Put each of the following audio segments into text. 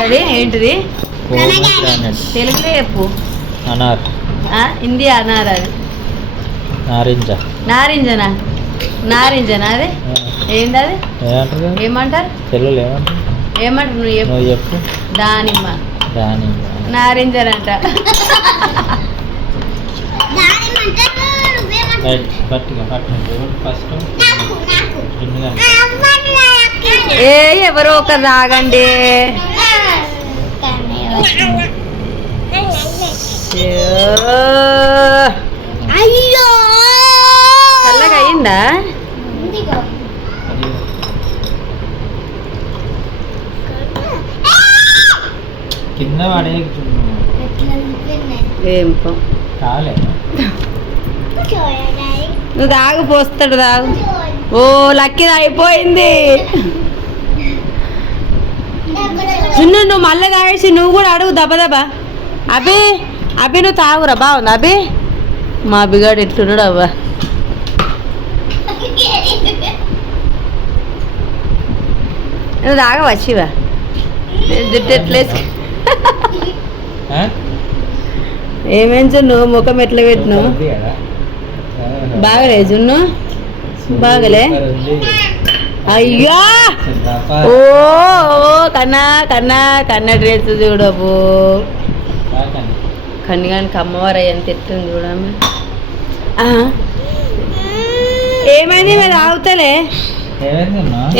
అది ఏంటిది? తెలుగులో చెప్పు. అనార్. హిందీ అన్నారు అది? నారింజ. నారింజనా? నారింజనా అది? ఏంది అది ఏమంటారు? తెలుగులో ఏమంటారు? ఏమంటారు? నువ్వు చెప్పు. చెప్పు. దానిమ్మ. దాని నారింజనంట. ఏ ఎవరో ఒకరు రాగండి. అయ్యో. చల్లగా అయిందా కింద పడే ఏం పో. కాలే. నువ్వు తాగు పోస్తాడు తాగు. ఓ లక్కీ అయిపోయింది చిన్ను నువ్వు మళ్ళీ తాగేసి నువ్వు కూడా అడుగు దెబ్బ దెబ్బ. అభి అభి నువ్వు తాగురా బాగుంది అభి? మా అభిగాడు ఎట్లున్నాడు అవ్వ? నువ్వు తాగవా శివ? జుట్టు ఎట్లేసి ఆ? ఏమేం నువ్వు ముఖం ఎట్లా పెట్టినావు? బాగలే? జున్ను బాగలే. అయ్యా! ఓ కన్నా కన్నా కన్న డ్రెస్ చూడబో. బాగుంది. కన్నిగానికి అమ్మవారు ఎంత ఎత్తుంది చూడమ్మ. ఏమైంది మీరు తాగుతలే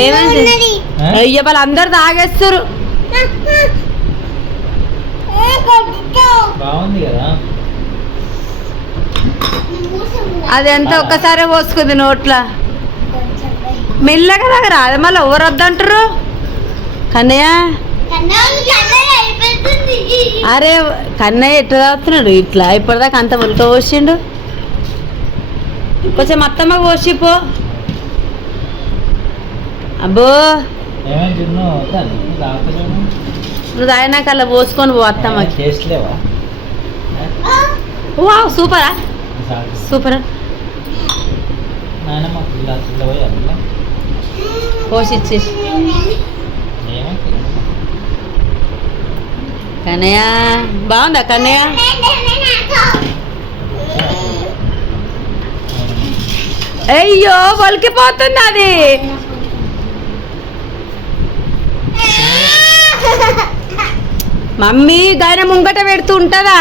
ఏమైంది? అయ్య వాళ్ళు అందరు తాగేస్తారు బాగుంది కదా? అదంతా ఒక్కసారి పోసుకుంది నోట్ల. మెల్లగా తాగరా అది మళ్ళీ ఎవరు వద్దంటారు కన్నయ్య? అరే కన్నయ్య ఎట్లా తాగుతున్నాడు? ఇట్లా ఇప్పటిదాకా అంత ఉల్క పోసిండు? కొంచెం అత్తమ్మ పోసిపో అబ్బో. నువ్వు తాగినాక అలా పోసుకొని పో అత్తమ్మకి. సూపరా. సూపర్. పోసి ఇచ్చేసి ఏమైంది? కన్నయ్య? బాగుందా కన్నయ్య? అయ్యో వలికిపోతుంది అది. మమ్మీ గాయన ముంగట పెడుతూ ఉంటుందా?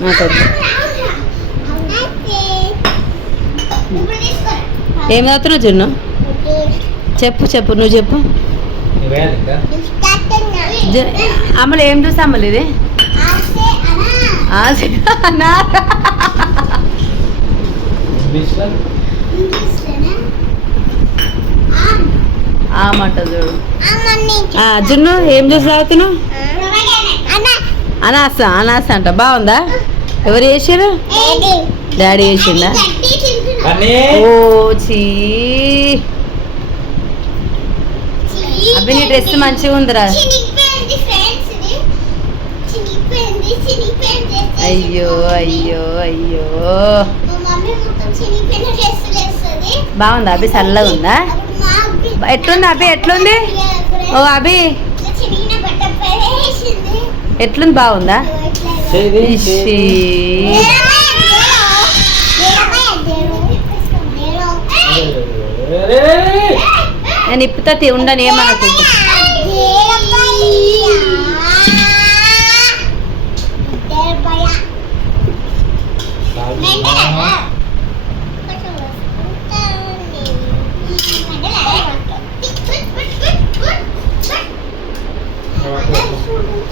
నీకు ఏం చదువుతున్నావు జున్ను? చెప్పు చెప్పు నువ్వు చెప్పు. నీకు అమ్మలు ఏం చూసా అమ్మలు ఇది? ఆమాట చూడు. జున్ను ఏం చూసి చదువుతున్నావు? అనాస అనాస అంట. బాగుందా? ఎవరు చేసారు డాడీ చేసిందా? ఓ చీ. అబ్బి నీ డ్రెస్ మంచిగా ఉందిరా. అయ్యో అయ్యో అయ్యో. బాగుందా అభి? చల్లగా ఉందా? ఎట్లుంది అభి? ఎట్లుంది? ఓ అభి. ఎట్లుంది? బాగుందా? నేను ఇప్పుతా ఉండని ఏమనకు.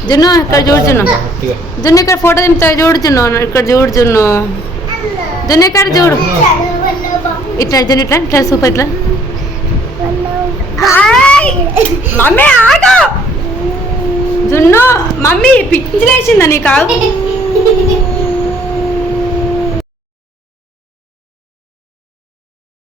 జున్ను ఇక్కడ చూడు జున్ను. ఇక్కడ ఫోటో దింపుతా. చూడు జున్ను ఇక్కడ చూడు జున్ను. జున్ను ఇక్కడ చూడు. ఇట్లా జున్ను ఇట్లా ఇట్లా సూపర్ ఇట్లా. మమ్మీ ఆగు! జున్ను! మమ్మీ పిచ్చి లేచిందా నీకు? ఆగు.